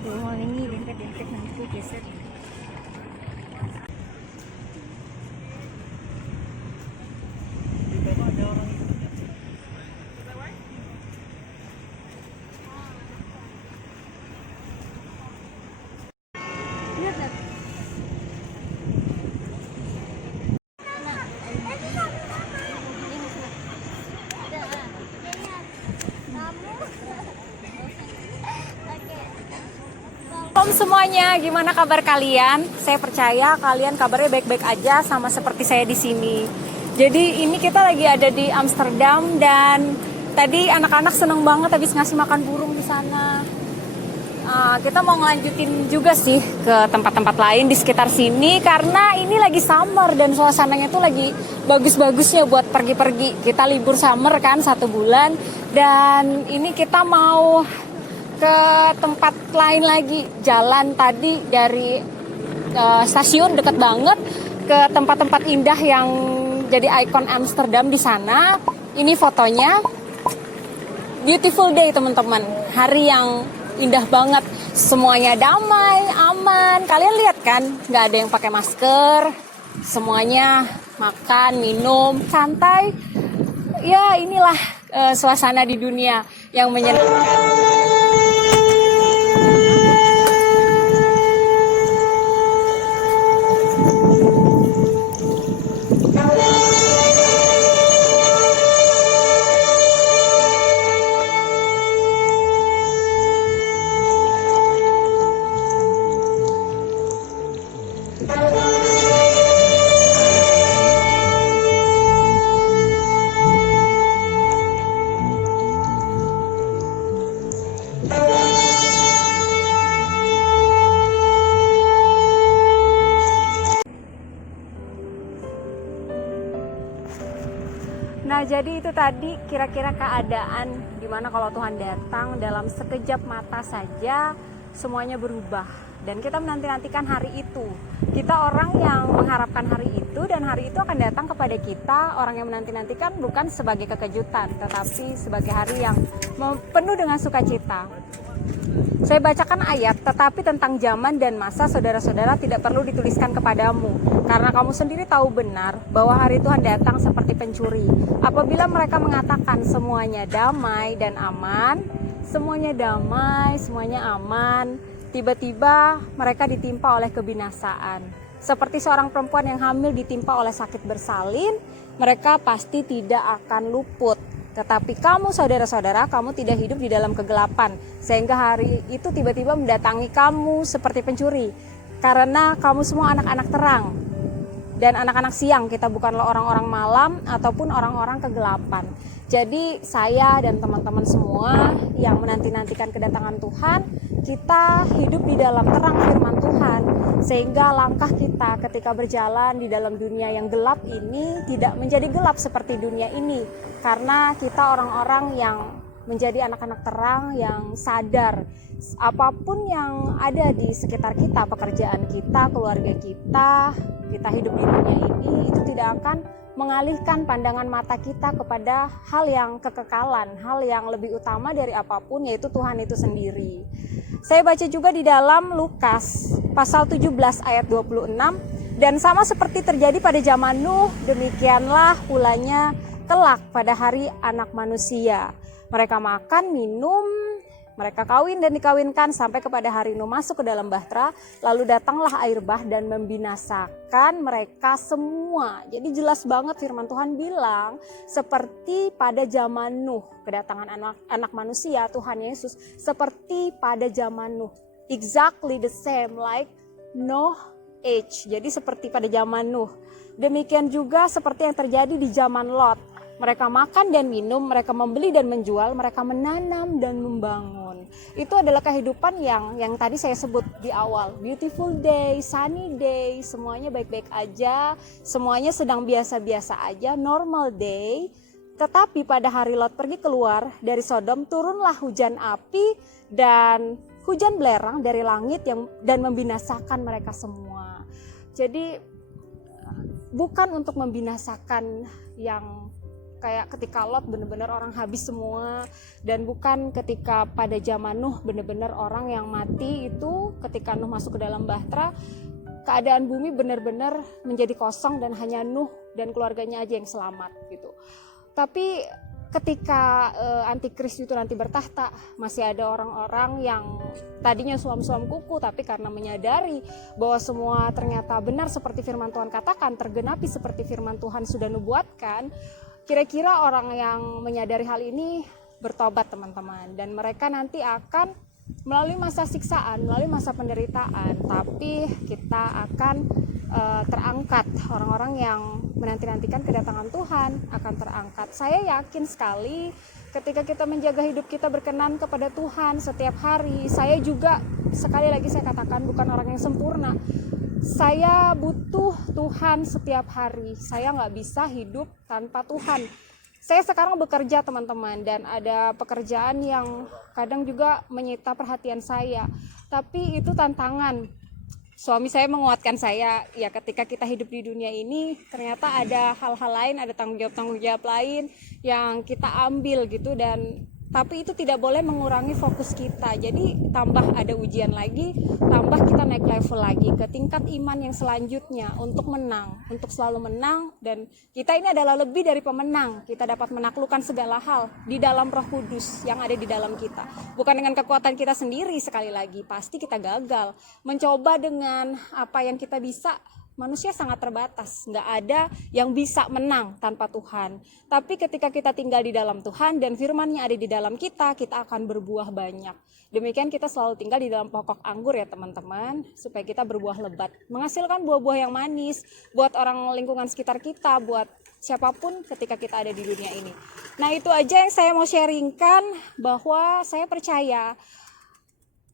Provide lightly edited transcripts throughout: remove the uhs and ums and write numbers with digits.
Aduh, ini dempet-dempet nanti geser. Lihat, lihat. Shalom semuanya, gimana kabar kalian? Saya percaya kalian kabarnya baik-baik aja, sama seperti saya di sini. Jadi ini kita lagi ada di Amsterdam dan tadi anak-anak seneng banget habis ngasih makan burung di sana. Kita mau ngelanjutin juga sih ke tempat-tempat lain di sekitar sini karena ini lagi summer dan suasananya tuh lagi bagus-bagusnya buat pergi-pergi. Kita libur summer kan 1 bulan dan ini kita mau ke tempat lain lagi, jalan tadi dari stasiun deket banget ke tempat-tempat indah yang jadi ikon Amsterdam di sana. Ini fotonya, beautiful day teman-teman, hari yang indah banget, semuanya damai, aman. Kalian lihat kan, nggak ada yang pakai masker, semuanya makan, minum, santai. Ya inilah suasana di dunia yang menyenangkan. Nah, jadi itu tadi kira-kira keadaan dimana kalau Tuhan datang dalam sekejap mata saja semuanya berubah. Dan kita menanti-nantikan hari itu. Kita orang yang mengharapkan hari itu dan hari itu akan datang kepada kita. Orang yang menanti-nantikan bukan sebagai kekejutan, tetapi sebagai hari yang penuh dengan sukacita. Saya bacakan ayat, tetapi tentang zaman dan masa saudara-saudara tidak perlu dituliskan kepadamu, karena kamu sendiri tahu benar bahwa hari Tuhan datang seperti pencuri. Apabila mereka mengatakan semuanya damai dan aman, semuanya damai, semuanya aman, tiba-tiba mereka ditimpa oleh kebinasaan. Seperti seorang perempuan yang hamil ditimpa oleh sakit bersalin, mereka pasti tidak akan luput. Tetapi kamu saudara-saudara, kamu tidak hidup di dalam kegelapan, sehingga hari itu tiba-tiba mendatangi kamu seperti pencuri. Karena kamu semua anak-anak terang dan anak-anak siang, kita bukanlah orang-orang malam ataupun orang-orang kegelapan. Jadi saya dan teman-teman semua yang menanti-nantikan kedatangan Tuhan, kita hidup di dalam terang firman Tuhan, sehingga langkah kita ketika berjalan di dalam dunia yang gelap ini tidak menjadi gelap seperti dunia ini, karena kita orang-orang yang menjadi anak-anak terang yang sadar apapun yang ada di sekitar kita, pekerjaan kita, keluarga kita hidup di dunia ini, itu tidak akan mengalihkan pandangan mata kita kepada hal yang kekekalan, hal yang lebih utama dari apapun, yaitu Tuhan itu sendiri. Saya baca juga di dalam Lukas pasal 17 ayat 26, dan sama seperti terjadi pada zaman Nuh, demikianlah pulanya kelak pada hari Anak Manusia. Mereka makan, minum, mereka kawin dan dikawinkan sampai kepada hari Nuh masuk ke dalam bahtera, lalu datanglah air bah dan membinasakan mereka semua. Jadi jelas banget firman Tuhan bilang seperti pada zaman Nuh, kedatangan anak manusia Tuhan Yesus seperti pada zaman Nuh. Exactly the same like Noah age. Jadi seperti pada zaman Nuh. Demikian juga seperti yang terjadi di zaman Lot. Mereka makan dan minum, mereka membeli dan menjual, mereka menanam dan membangun. Itu adalah kehidupan yang tadi saya sebut di awal. Beautiful day, sunny day, semuanya baik-baik aja, semuanya sedang biasa-biasa aja, normal day. Tetapi pada hari Lot pergi keluar dari Sodom, turunlah hujan api dan hujan belerang dari langit dan membinasakan mereka semua. Jadi bukan untuk membinasakan yang kayak ketika Lot bener-bener orang habis semua, dan bukan ketika pada zaman Nuh bener-bener orang yang mati. Itu ketika Nuh masuk ke dalam bahtera, keadaan bumi benar-benar menjadi kosong dan hanya Nuh dan keluarganya aja yang selamat gitu. Tapi ketika antikris itu nanti bertahta, masih ada orang-orang yang tadinya suam-suam kuku, tapi karena menyadari bahwa semua ternyata benar seperti firman Tuhan katakan, tergenapi seperti firman Tuhan sudah nubuatkan, kira-kira orang yang menyadari hal ini bertobat teman-teman, dan mereka nanti akan melalui masa siksaan, melalui masa penderitaan, tapi kita akan terangkat. Orang-orang yang menanti-nantikan kedatangan Tuhan akan terangkat. Saya yakin sekali ketika kita menjaga hidup kita berkenan kepada Tuhan setiap hari. Saya juga, sekali lagi saya katakan, bukan orang yang sempurna. Saya butuh Tuhan setiap hari. Saya nggak bisa hidup tanpa Tuhan. Saya sekarang bekerja teman-teman, dan ada pekerjaan yang kadang juga menyita perhatian saya. Tapi itu tantangan. Suami saya menguatkan saya, ya ketika kita hidup di dunia ini ternyata ada hal-hal lain, ada tanggung jawab lain yang kita ambil gitu, dan tapi itu tidak boleh mengurangi fokus kita. Jadi tambah ada ujian lagi, tambah kita naik level lagi ke tingkat iman yang selanjutnya untuk menang, untuk selalu menang. Dan kita ini adalah lebih dari pemenang. Kita dapat menaklukkan segala hal di dalam Roh Kudus yang ada di dalam kita. Bukan dengan kekuatan kita sendiri, sekali lagi pasti kita gagal. Mencoba dengan apa yang kita bisa, manusia sangat terbatas, nggak ada yang bisa menang tanpa Tuhan. Tapi ketika kita tinggal di dalam Tuhan dan firman-Nya ada di dalam kita, kita akan berbuah banyak. Demikian kita selalu tinggal di dalam pokok anggur ya teman-teman, supaya kita berbuah lebat, menghasilkan buah-buah yang manis buat orang lingkungan sekitar kita, buat siapapun ketika kita ada di dunia ini. Nah, itu aja yang saya mau sharingkan, bahwa saya percaya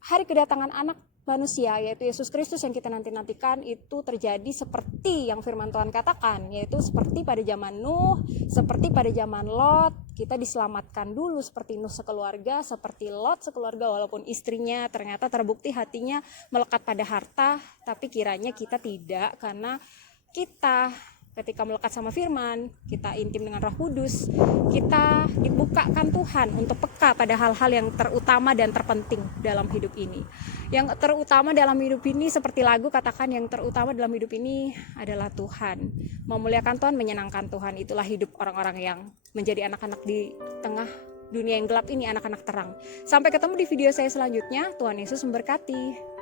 hari kedatangan anak manusia, yaitu Yesus Kristus yang kita nanti-nantikan, itu terjadi seperti yang firman Tuhan katakan, yaitu seperti pada zaman Nuh, seperti pada zaman Lot. Kita diselamatkan dulu seperti Nuh sekeluarga, seperti Lot sekeluarga, walaupun istrinya ternyata terbukti hatinya melekat pada harta, tapi kiranya kita tidak, karena kita ketika melekat sama firman, kita intim dengan Roh Kudus, kita dibukakan Tuhan untuk peka pada hal-hal yang terutama dan terpenting dalam hidup ini. Yang terutama dalam hidup ini, seperti lagu katakan, yang terutama dalam hidup ini adalah Tuhan. Memuliakan Tuhan, menyenangkan Tuhan, itulah hidup orang-orang yang menjadi anak-anak di tengah dunia yang gelap ini, anak-anak terang. Sampai ketemu di video saya selanjutnya. Tuhan Yesus memberkati.